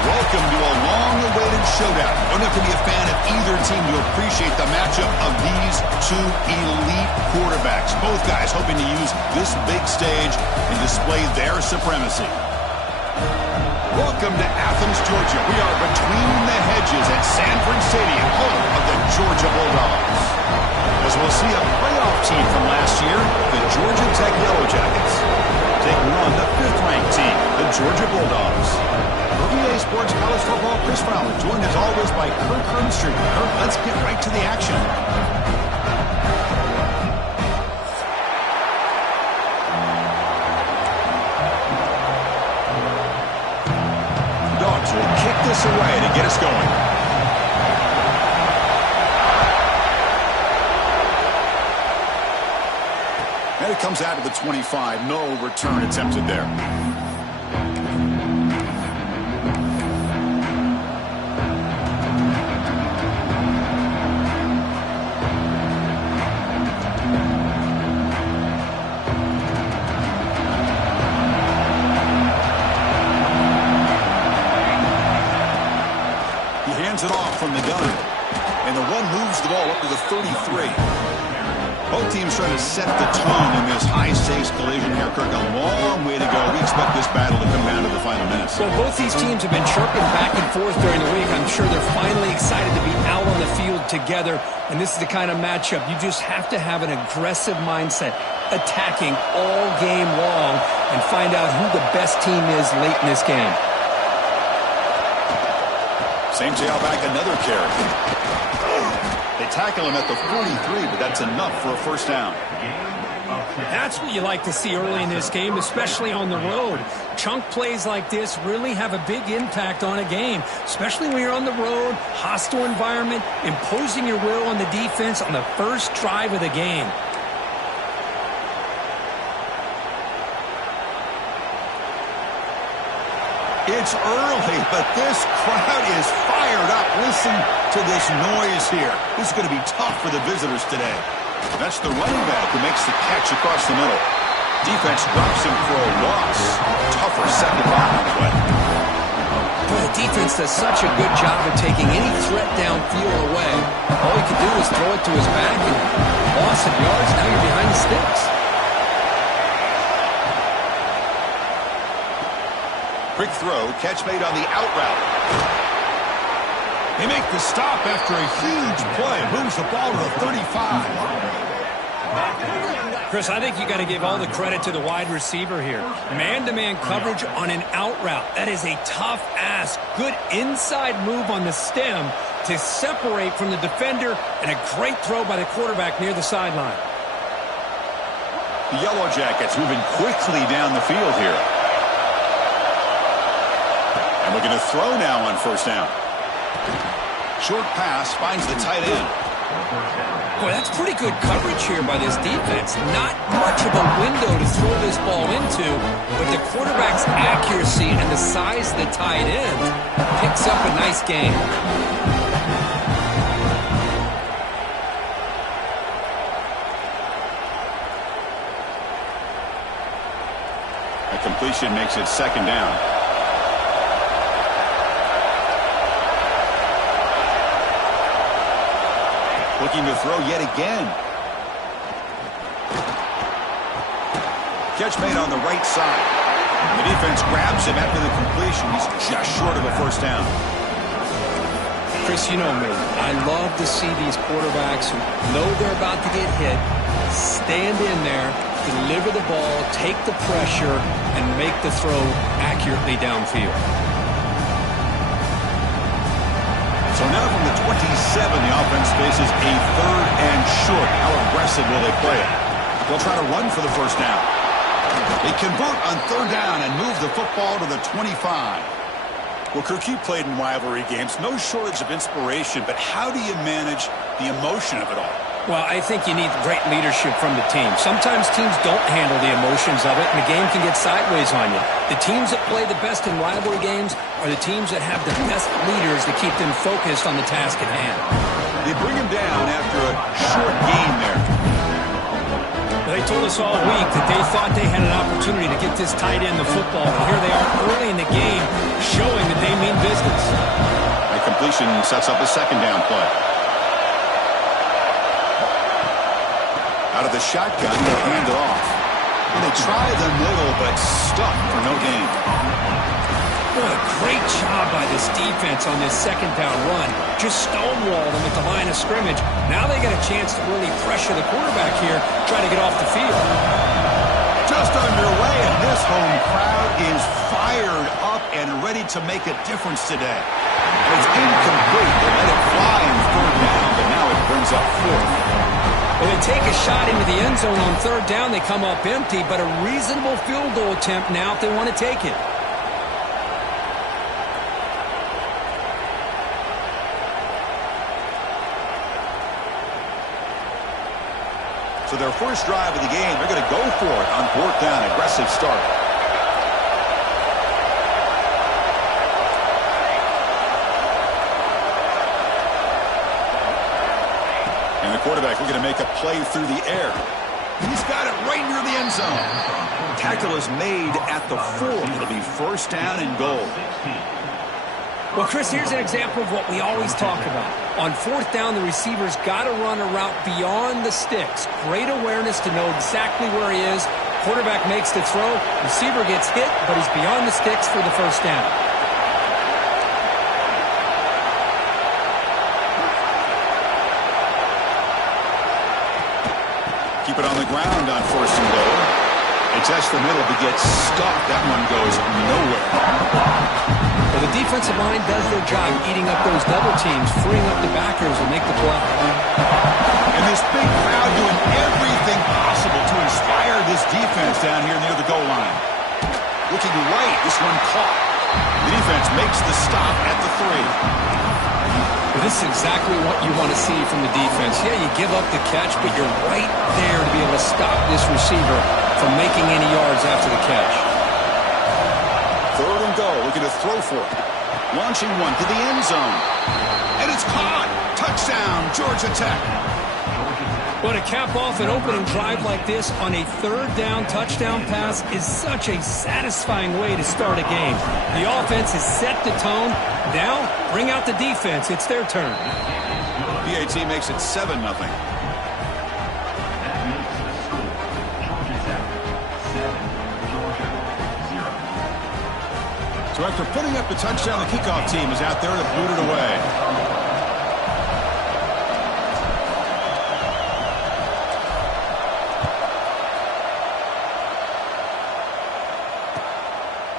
Welcome to a long-awaited showdown. You don't have to be a fan of either team to appreciate the matchup of these two elite quarterbacks. Both guys hoping to use this big stage and display their supremacy. Welcome to Athens, Georgia. We are between the hedges at Sanford Stadium, home of the Georgia Bulldogs. As we'll see a playoff team from last year, the Georgia Tech Yellow Jackets, taking on the 5th-ranked team, the Georgia Bulldogs. For EA Sports College Football, Chris Fowler, joined as always by Kirk Hermstreet. Kirk, let's get right to the action. Dogs will kick this away to get us going. And it comes out to the 25. No return attempted there. He hands it off from the gun. And the one moves the ball up to the 33. Both teams trying to set the tone in this high-stakes collision here, Kirk. A long way to go. We expect this battle to come down to the final minutes. Well, both these teams have been chirping back and forth during the week. I'm sure they're finally excited to be out on the field together. And this is the kind of matchup you just have to have an aggressive mindset, attacking all game long, and find out who the best team is late in this game. Same tailback, another carry. They tackle him at the 43, but that's enough for a first down. That's what you like to see early in this game, especially on the road. Chunk plays like this really have a big impact on a game, especially when you're on the road, hostile environment, imposing your will on the defense on the first drive of the game. It's early, but this crowd is fired up. Listen to this noise here. This is going to be tough for the visitors today. That's the running back who makes the catch across the middle. Defense drops him for a loss. Tougher second down on the way. Boy, the defense does such a good job of taking any threat downfield away. All he could do is throw it to his back and loss of yards. Now you're behind the sticks. Quick throw, catch made on the out route. They make the stop after a huge play. Moves the ball to the 35. Chris, I think you got to give all the credit to the wide receiver here. Man-to-man coverage on an out route. That is a tough ask. Good inside move on the stem to separate from the defender, and a great throw by the quarterback near the sideline. The Yellow Jackets moving quickly down the field here. And looking to throw now on first down. Short pass finds the tight end. Boy, that's pretty good coverage here by this defense. Not much of a window to throw this ball into, but the quarterback's accuracy and the size of the tight end picks up a nice gain. A completion makes it second down. Looking to throw yet again. Catch made on the right side. The defense grabs him after the completion. He's just short of a first down. Chris, you know me. I love to see these quarterbacks who know they're about to get hit, stand in there, deliver the ball, take the pressure, and make the throw accurately downfield. So now from the 27, the offense faces a third and short. How aggressive will they play it? They'll try to run for the first down. They convert on third down and move the football to the 25. Well, Kirk, you played in rivalry games. No shortage of inspiration, but how do you manage the emotion of it all? Well, I think you need great leadership from the team. Sometimes teams don't handle the emotions of it, and the game can get sideways on you. The teams that play the best in rivalry games are the teams that have the best leaders to keep them focused on the task at hand. They bring him down after a short gain there. They told us all week that they thought they had an opportunity to get this tight end the football. And here they are early in the game showing that they mean business. A completion sets up a second down play. Out of the shotgun, they'll hand it off. And they try the middle, but stuck for no gain. What a great job by this defense on this second down run. Just stonewalled them at the line of scrimmage. Now they get a chance to really pressure the quarterback here, try to get off the field. Just underway, and this home crowd is fired up and ready to make a difference today. It's incomplete. They let it fly in third down, but now it brings up fourth. Well, they take a shot into the end zone on third down. They come up empty, but a reasonable field goal attempt now if they want to take it. So their first drive of the game, they're going to go for it on fourth down. Aggressive start. And the quarterback looking to make a play through the air. He's got it right near the end zone. Tackle is made at the 4. It'll be first down and goal. Well, Chris, here's an example of what we always talk about. On fourth down, the receiver's got to run a route beyond the sticks. Great awareness to know exactly where he is. Quarterback makes the throw. Receiver gets hit, but he's beyond the sticks for the first down. Keep it on the ground on first and goal. They test the middle to get stuck. That one goes nowhere. Well, the defensive line does their job eating up those double teams, freeing up the backers and make the play. And this big crowd doing everything possible to inspire this defense down here near the goal line. Looking right, this one caught. The defense makes the stop at the 3. Well, this is exactly what you want to see from the defense. Yeah, you give up the catch, but you're right there to be able to stop this receiver from making any yards after the catch. Third and goal, looking to throw for it. Launching one to the end zone. And it's caught. Touchdown, Georgia Tech. But to cap off an opening drive like this on a third down touchdown pass is such a satisfying way to start a game. The offense has set the tone. Now, bring out the defense. It's their turn. PAT makes it 7-0. So after putting up the touchdown, the kickoff team is out there to boot it away.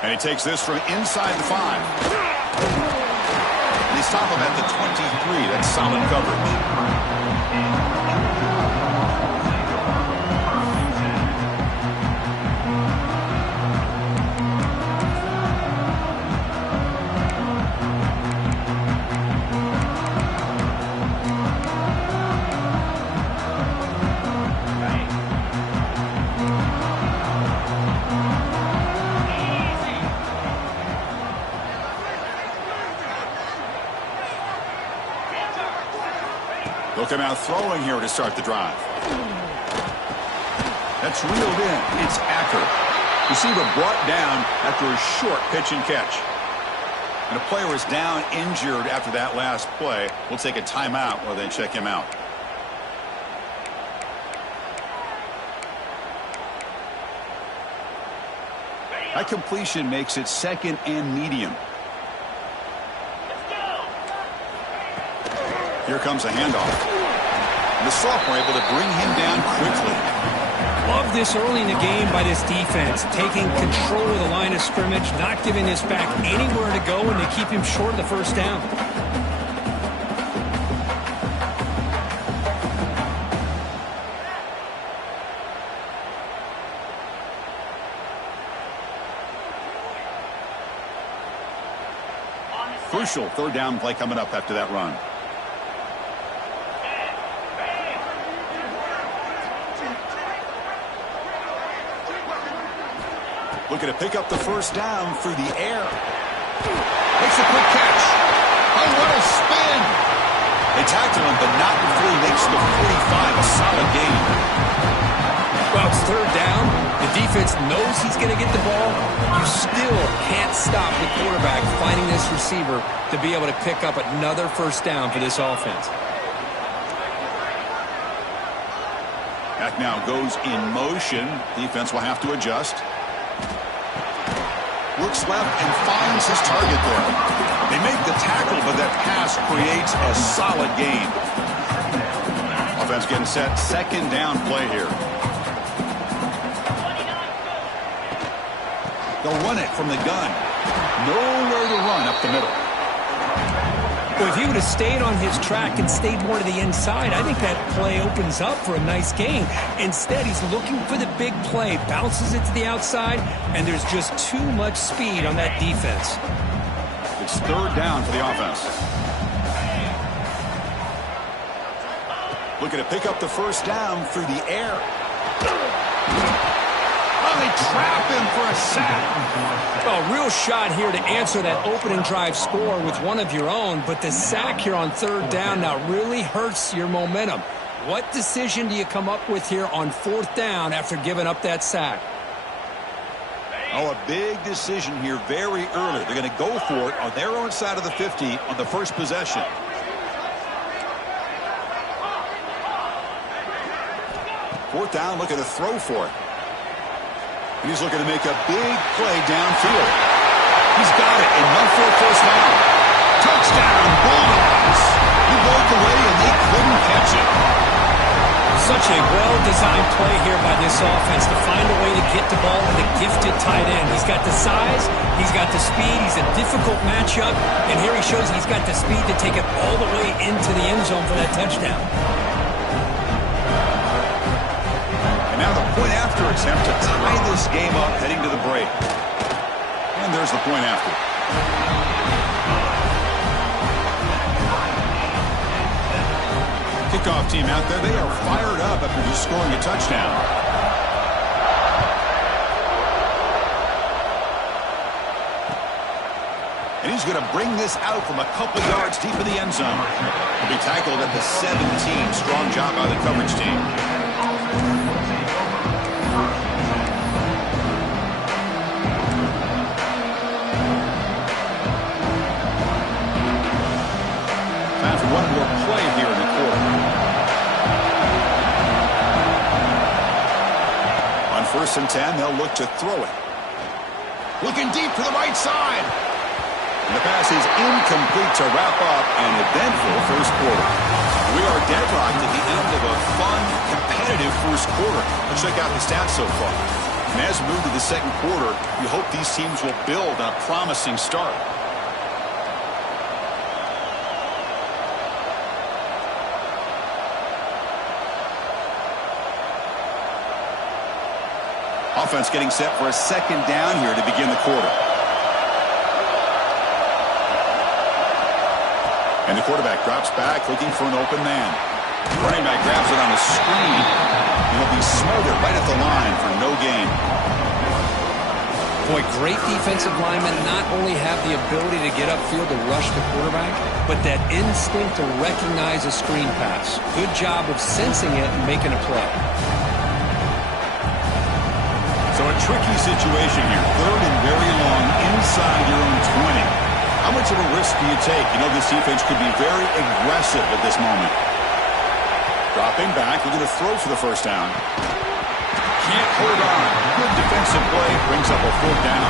And he takes this from inside the 5. And they stop him at the 23. That's solid coverage. They'll come out throwing here to start the drive. That's reeled in. It's accurate. Receiver brought down after a short pitch and catch. And a player is down injured after that last play. We'll take a timeout while they check him out. That completion makes it second and medium. Here comes a handoff. And the sophomore able to bring him down quickly. Love this early in the game by this defense, taking control of the line of scrimmage, not giving this back anywhere to go, and they keep him short of the first down. Crucial third down play coming up after that run. Looking to pick up the first down through the air. Makes a quick catch. Oh, what a spin. They tackle him, but not before he makes the 45. A solid gain. Well, It's third down. The defense knows he's going to get the ball. You still can't stop the quarterback finding this receiver to be able to pick up another first down for this offense. Back now goes in motion. Defense will have to adjust. Looks left and finds his target there. They make the tackle, but that pass creates a solid gain. Offense getting set. Second down play here. They'll run it from the gun. Nowhere to run up the middle. Well, if he would have stayed on his track and stayed more to the inside, I think that play opens up for a nice gain. Instead, he's looking for the big play, bounces it to the outside, and there's just too much speed on that defense. It's third down for the offense. Looking to pick up the first down through the air. Oh, they trap him for a sack. A real shot here to answer that opening drive score with one of your own, but the sack here on third down now really hurts your momentum. What decision do you come up with here on fourth down after giving up that sack? Oh, a big decision here very early. They're going to go for it on their own side of the 50 on the first possession. Fourth down, looking to throw for it. He's looking to make a big play downfield. He's got it, enough for a first down. Touchdown, Bulldogs. He broke away, and they couldn't catch it. Such a well-designed play here by this offense to find a way to get the ball to the gifted tight end. He's got the size, he's got the speed, he's a difficult matchup, and here he shows he's got the speed to take it all the way into the end zone for that touchdown. Now the point after attempt to tie this game up heading to the break. And there's the point after. Kickoff team out there. They are fired up after just scoring a touchdown. And he's going to bring this out from a couple yards deep in the end zone. He'll be tackled at the 17. Strong job by the coverage team. One more play here in the quarter. On 1st and 10, they'll look to throw it. Looking deep to the right side. And the pass is incomplete to wrap up an eventful first quarter. We are deadlocked at the end of a fun, competitive first quarter. Let's check out the stats so far. And as we move to the second quarter, we hope these teams will build on a promising start. Offense getting set for a second down here to begin the quarter. And the quarterback drops back looking for an open man. Running back grabs it on a screen. He'll be smothered right at the line for no gain. Boy, great defensive linemen not only have the ability to get upfield to rush the quarterback, but that instinct to recognize a screen pass. Good job of sensing it and making a play. So a tricky situation here. Third and very long inside your own 20. How much of a risk do you take? You know this defense could be very aggressive at this moment. Dropping back, looking to throw for the first down. Can't hold on. Good defensive play. Brings up a fourth down.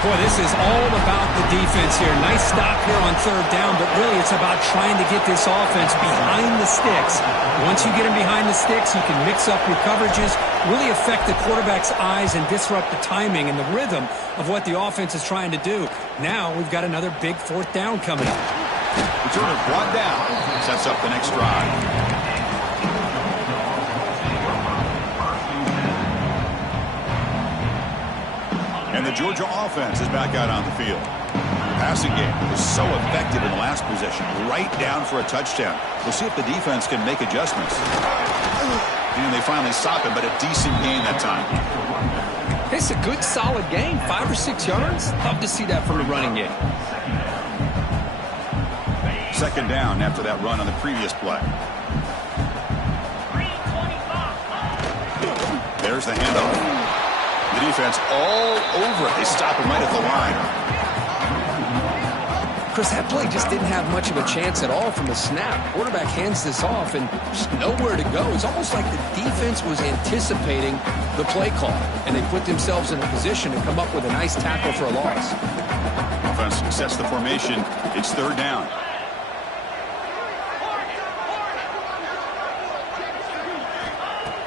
Boy, this is all about the defense here. Nice stop here on third down, but really it's about trying to get this offense behind the sticks. Once you get them behind the sticks, you can mix up your coverages, really affect the quarterback's eyes and disrupt the timing and the rhythm of what the offense is trying to do. Now we've got another big fourth down coming up. Return of one down. Sets up the next drive. And the Georgia offense is back out on the field. Passing game was so effective in the last possession, right down for a touchdown. We'll see if the defense can make adjustments. And they finally stop him, but a decent gain that time. It's a good, solid game. 5 or 6 yards. Love to see that from the running game. Second down after that run on the previous play. There's the handoff. The defense all over it. They stop him right at the line. Chris, that play just didn't have much of a chance at all from the snap. Quarterback hands this off and just nowhere to go. It's almost like the defense was anticipating the play call, and they put themselves in a position to come up with a nice tackle for a loss. Offense sets the formation. It's third down.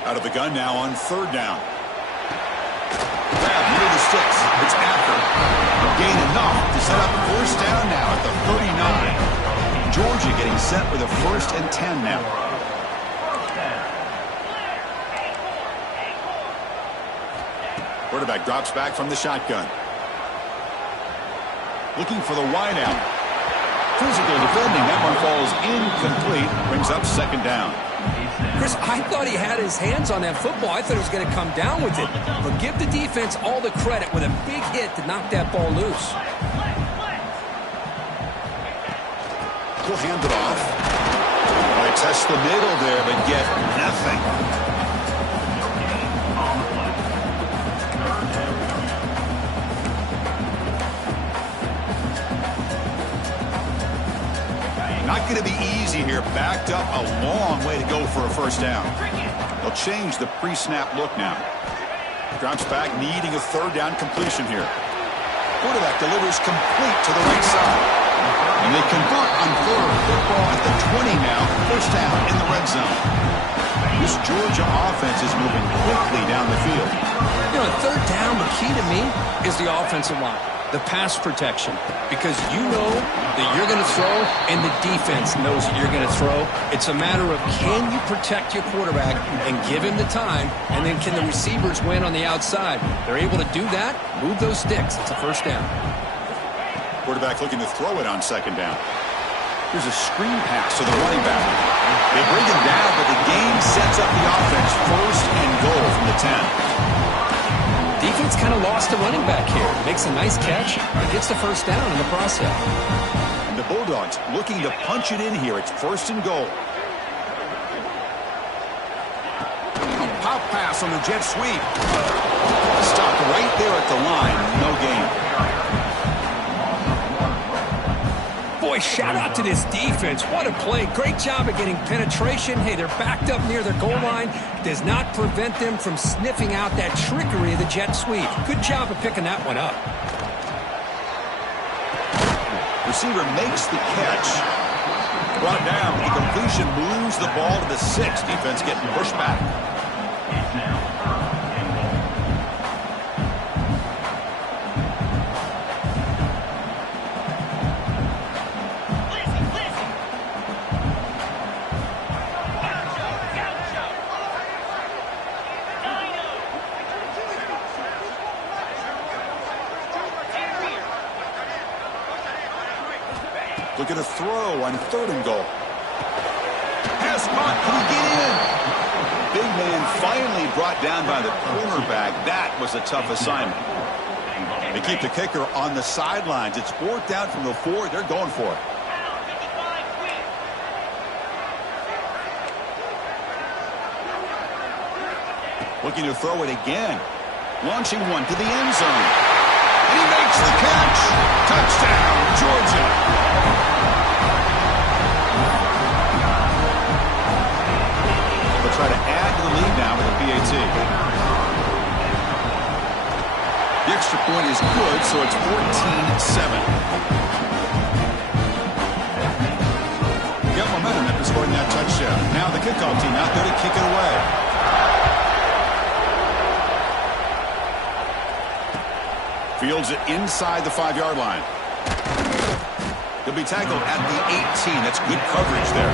Out of the gun now on third down. Grab near the sticks. It's Acker. Gain enough to set up first down now at the 39. Georgia getting set with a 1st and 10 now. Quarterback drops back from the shotgun. Looking for the wide out. Physical defending. That one falls incomplete. Brings up second down. Chris, I thought he had his hands on that football. I thought he was going to come down with it. But give the defense all the credit with a big hit to knock that ball loose. We'll hand it off. They test the middle there, but get nothing. Not going to be easy here. Backed up a long way to go for a first down. They'll change the pre-snap look now. Drops back, needing a third down completion here. Quarterback delivers complete to the right side. And they convert on third. Football at the 20 now. First down in the red zone. This Georgia offense is moving quickly down the field. You know, third down, the key to me is the offensive line. The pass protection, because you know that you're going to throw and the defense knows that you're going to throw. It's a matter of can you protect your quarterback and give him the time, and then can the receivers win on the outside? They're able to do that, move those sticks. It's a first down. Quarterback looking to throw it on second down. Here's a screen pass to the running back. They bring him down, but the game sets up the offense. First and goal from the 10. Defense kind of lost a running back here. Makes a nice catch and gets the first down in the process. And the Bulldogs looking to punch it in here. It's first and goal. A pop pass on the jet sweep. Stopped right there at the line. No gain. Boy, shout out to this defense. What a play. Great job of getting penetration. Hey, they're backed up near their goal line. Does not prevent them from sniffing out that trickery of the jet sweep. Good job of picking that one up. Receiver makes the catch. Brought down. The completion moves the ball to the 6. Defense getting pushed back. Looking to throw on third and goal. Pass caught. Can he get in? Big man finally brought down by the cornerback. That was a tough assignment. They keep the kicker on the sidelines. It's 4th down from the 4. They're going for it. Looking to throw it again. Launching one to the end zone. And he makes the catch. Touchdown, Georgia. They'll try to add to the lead now with a PAT. The extra point is good, so it's 14-7. Got momentum after scoring that touchdown. Now the kickoff team out there to kick it away. Fields it inside the 5-yard line. He'll be tackled at the 18. That's good coverage there.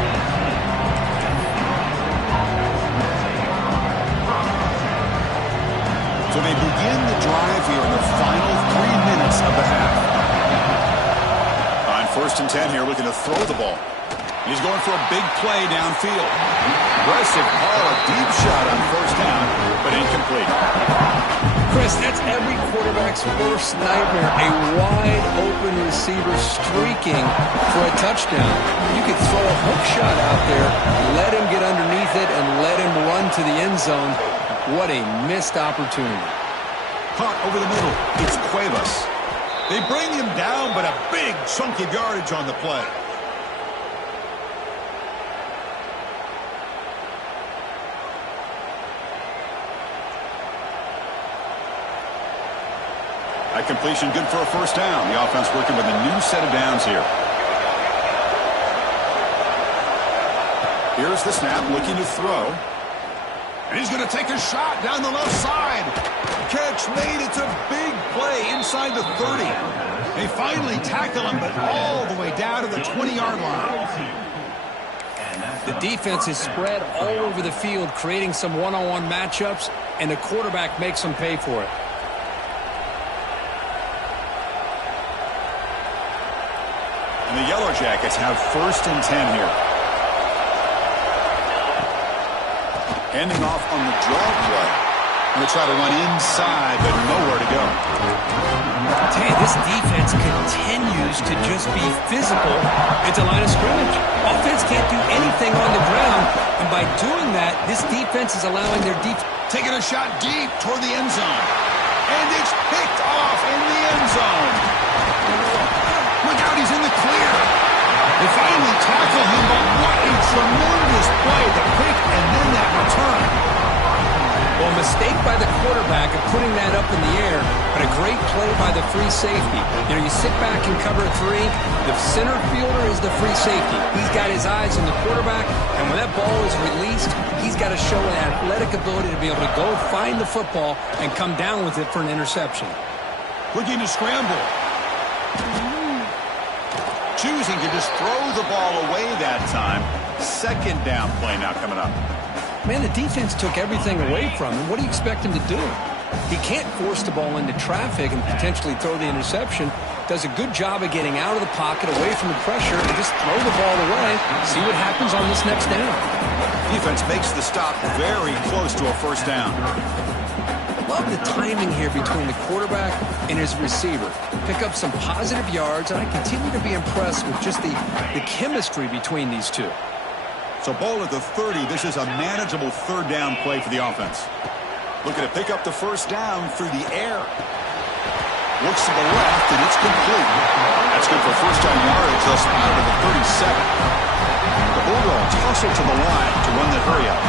So they begin the drive here in the final 3 minutes of the half. On 1st and 10 here, looking to throw the ball. He's going for a big play downfield. Aggressive call, a deep shot on 1st down, but incomplete. Chris, that's every quarterback's worst nightmare. A wide-open receiver streaking for a touchdown. You could throw a hook shot out there, let him get underneath it, and let him run to the end zone. What a missed opportunity. Caught over the middle. It's Cuevas. They bring him down, but a big chunk of yardage on the play. That completion good for a first down. The offense working with a new set of downs here. Here's the snap, looking to throw. And he's going to take a shot down the left side. Catch made. It's a big play inside the 30. They finally tackle him, but all the way down to the 20-yard line. The defense is spread all over the field, creating some one-on-one matchups, and the quarterback makes them pay for it. And the Yellow Jackets have 1st and 10 here. Handing off on the draw play. Going to try to run inside, but nowhere to go. This defense continues to just be physical at the line of scrimmage. Offense can't do anything on the ground, and by doing that, this defense is allowing their defense. Taking a shot deep toward the end zone. And it's picked off in the end zone. Look out, he's in the clear. They finally tackle him, but what a tremendous play. The pick and then that return. Well, a mistake by the quarterback of putting that up in the air, but a great play by the free safety. You know, you sit back and cover 3. The center fielder is the free safety. He's got his eyes on the quarterback, and when that ball is released, he's got to show an athletic ability to be able to go find the football and come down with it for an interception. Looking to scramble. Choosing to just throw the ball away that time. 2nd down play now coming up. Man, the defense took everything away from him. What do you expect him to do? He can't force the ball into traffic and potentially throw the interception. Does a good job of getting out of the pocket, away from the pressure, and just throw the ball away. See what happens on this next down. Defense makes the stop very close to a 1st down. Love the timing here between the quarterback and his receiver. Pick up some positive yards, and I continue to be impressed with just the chemistry between these two. So ball at the 30. This is a manageable 3rd down play for the offense. Looking to pick up the 1st down through the air. Looks to the left, and it's complete. That's good for 1st down yardage. They'll spot it at the 37. The Bulldogs hustle to the line to run the hurry up.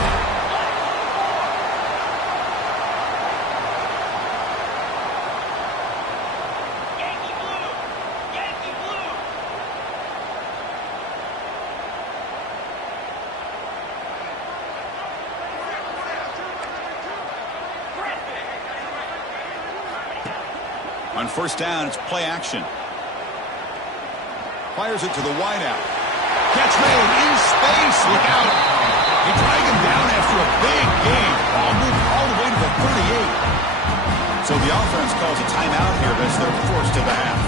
On 1st down, it's play action. Fires it to the wideout. Catch made in space. Look out. They drag him down after a big gain. Ball moved all the way to the 38. So the offense calls a timeout here as they're forced to the half.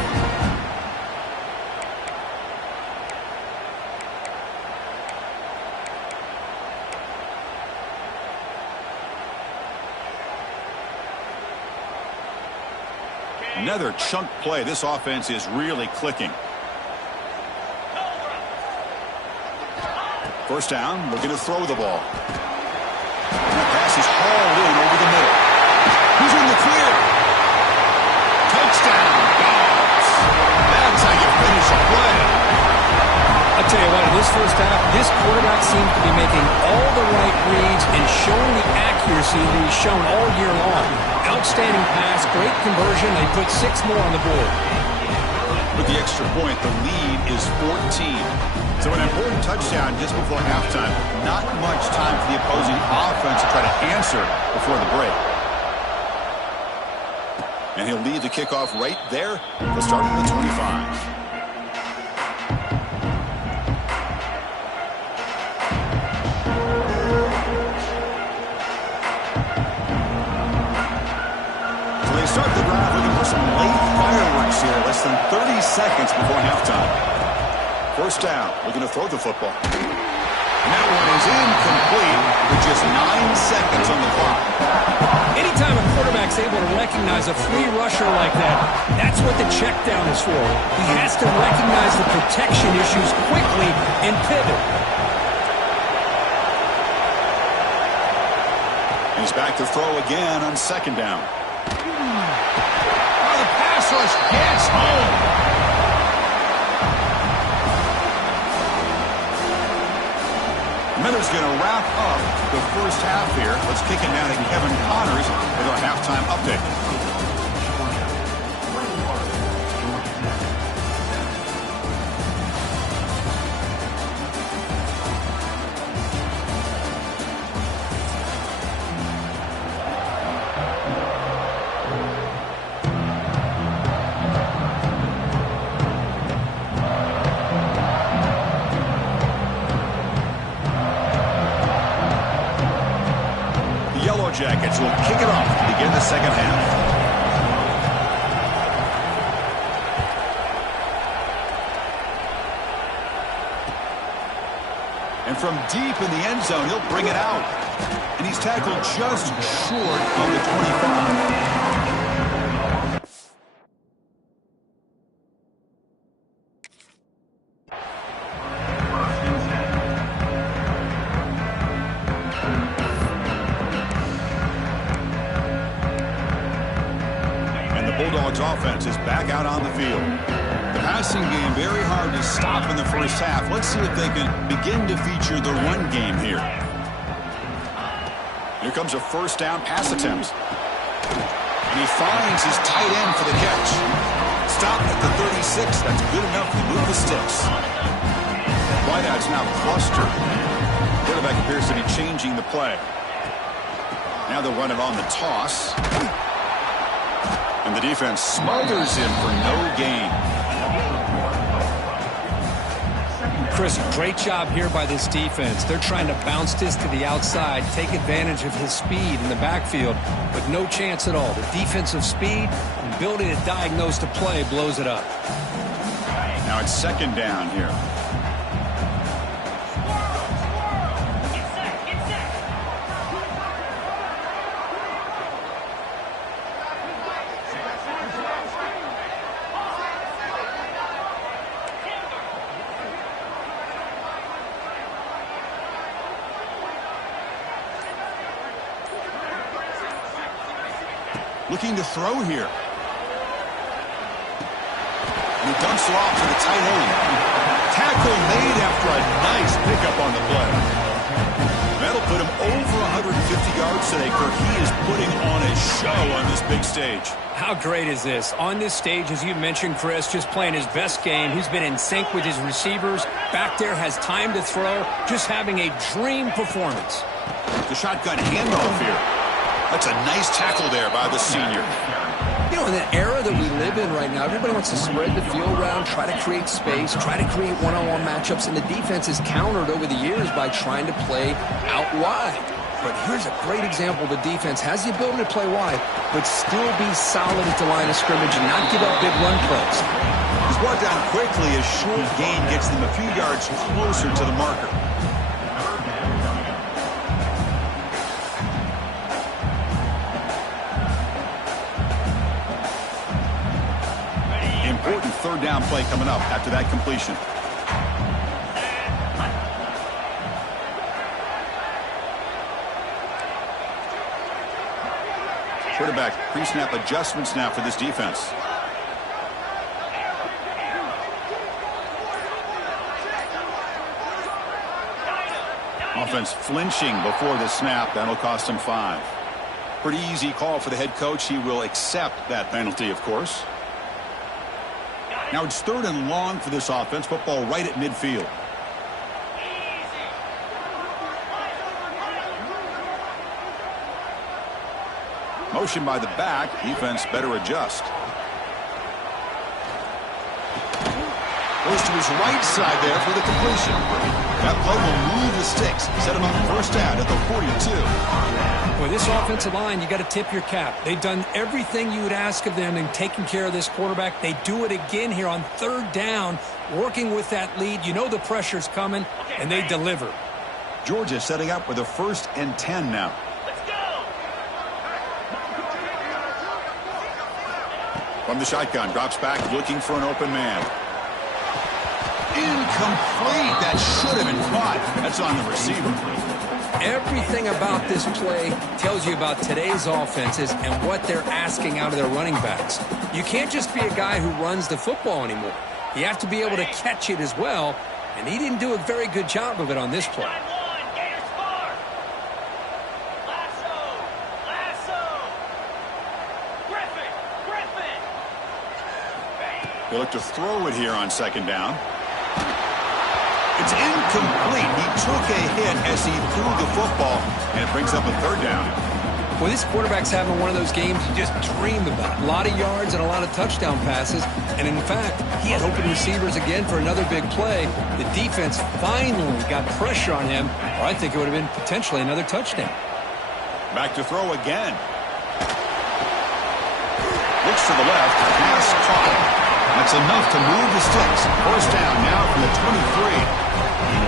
Another chunk play. This offense is really clicking. 1st down, looking to throw the ball. The pass is hauled in over the middle. Who's in the clear? Touchdown, Dogs. That's how you finish a play. I'll tell you what, in this 1st half, this quarterback seems to be making all the right reads and showing the accuracy that he's shown all year long. Outstanding pass, great conversion. They put 6 more on the board. With the extra point, the lead is 14. So an important touchdown just before halftime. Not much time for the opposing offense to try to answer before the break. And he'll lead the kickoff right there. They'll start at the 25. Start the drive looking for some late fireworks here. Less than 30 seconds before halftime. 1st down, looking to throw the football. And that one is incomplete with just 9 seconds on the clock. Anytime a quarterback's able to recognize a free rusher like that, that's what the check down is for. He has to recognize the protection issues quickly and pivot. And He's back to throw again on second down. Oh, the pass rush gets home. Miller's going to wrap up the first half here. Let's kick it down to Kevin Connors with our halftime update. Jackets will kick it off to begin the second half. And from deep in the end zone, he'll bring it out. And he's tackled just short of the 25. Offense is back out on the field. The passing game very hard to stop in the first half. Let's see if they can begin to feature the run game here. Here comes a first down pass attempt. And he finds his tight end for the catch. Stop at the 36. That's good enough to move the sticks. Wideout's now clustered. Quarterback appears to be changing the play. Now they'll run it on the toss. And the defense smothers him for no gain. Chris, great job here by this defense. They're trying to bounce this to the outside, take advantage of his speed in the backfield, but no chance at all. The defensive speed and ability to diagnose the play blows it up. Now it's second down here. Looking to throw here. And he dumps it off to the tight end. Tackle made after a nice pickup on the play. That'll put him over 150 yards today, Kirk. He is putting on a show on this big stage. How great is this? On this stage, as you mentioned, Chris, just playing his best game. He's been in sync with his receivers. Back there, has time to throw. Just having a dream performance. The shotgun handoff here. That's a nice tackle there by the senior. You know, in the era that we live in right now, everybody wants to spread the field around, try to create space, try to create one-on-one matchups, and the defense is countered over the years by trying to play out wide. But here's a great example. The defense has the ability to play wide, but still be solid at the line of scrimmage and not give up big run plays. He's brought down quickly as short gain gets them a few yards closer to the marker. Important third down play coming up after that completion. Quarterback pre-snap adjustments now for this defense. Offense flinching before the snap. That'll cost him 5. Pretty easy call for the head coach. He will accept that penalty, of course. Now it's third and long for this offense. Football right at midfield. Motion by the back. Defense better adjust. Goes to his right side there for the completion. That play will move the sticks. Set him up first down at the 42. Boy, this offensive line, you got to tip your cap. They've done everything you would ask of them in taking care of this quarterback. They do it again here on third down, working with that lead. You know the pressure's coming, and they deliver. Georgia setting up with a 1st and 10 now. From the shotgun, drops back, looking for an open man. Incomplete. That should have been caught. That's on the receiver. Everything about this play tells you about today's offenses and what they're asking out of their running backs. You can't just be a guy who runs the football anymore. You have to be able to catch it as well, and he didn't do a very good job of it on this play. They look to throw it here on second down. It's incomplete. He took a hit as he threw the football, and it brings up a third down. Well, this quarterback's having one of those games you just dreamed about. A lot of yards and a lot of touchdown passes. And in fact, he had open receivers again for another big play. The defense finally got pressure on him, or I think it would have been potentially another touchdown. Back to throw again. Looks to the left. Pass caught. That's enough to move the sticks. First down now from the 23.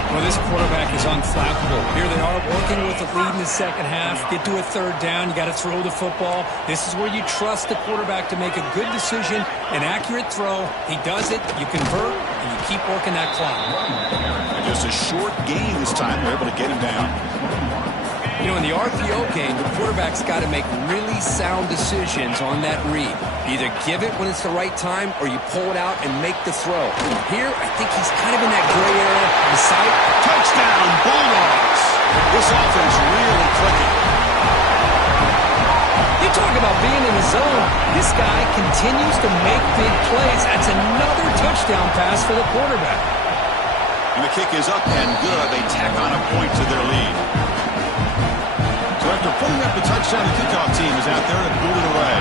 Well, this quarterback is unflappable. Here they are working with the lead in the second half. Get to a third down. You got to throw the football. This is where you trust the quarterback to make a good decision, an accurate throw. He does it. You convert, and you keep working that clock. And just a short gain this time. They're able to get him down. You know, in the RPO game, the quarterback's got to make really sound decisions on that read. Either give it when it's the right time, or you pull it out and make the throw. Here, I think he's kind of in that gray area. Beside touchdown, Bulldogs! This offense really clicking. You talk about being in the zone. This guy continues to make big plays. That's another touchdown pass for the quarterback. And the kick is up and good. They tack on a point to their lead. So after putting up the touchdown, the kickoff team is out there to boot it away.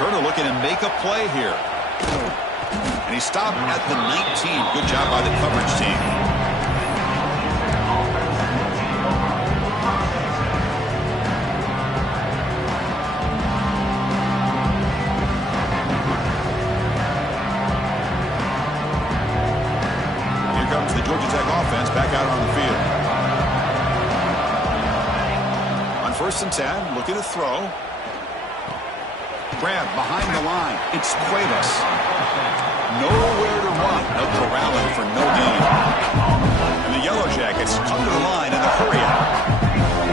Turner looking to make a play here. And he stopped at the 19. Good job by the coverage team. Here comes the Georgia Tech offense back out on the field. On 1st and 10, looking to throw. Grab behind the line. It's Cuevas. Nowhere to run. No corralling for no gain. And the Yellow Jackets come to the line in the hurry out.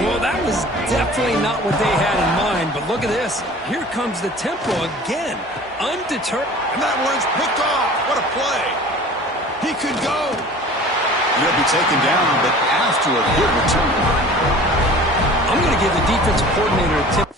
Well, that was definitely not what they had in mind, but look at this. Here comes the tempo again. Undeterred. And that one's picked off. What a play. He could go. He'll be taken down, but after a good return. I'm going to give the defensive coordinator a tip.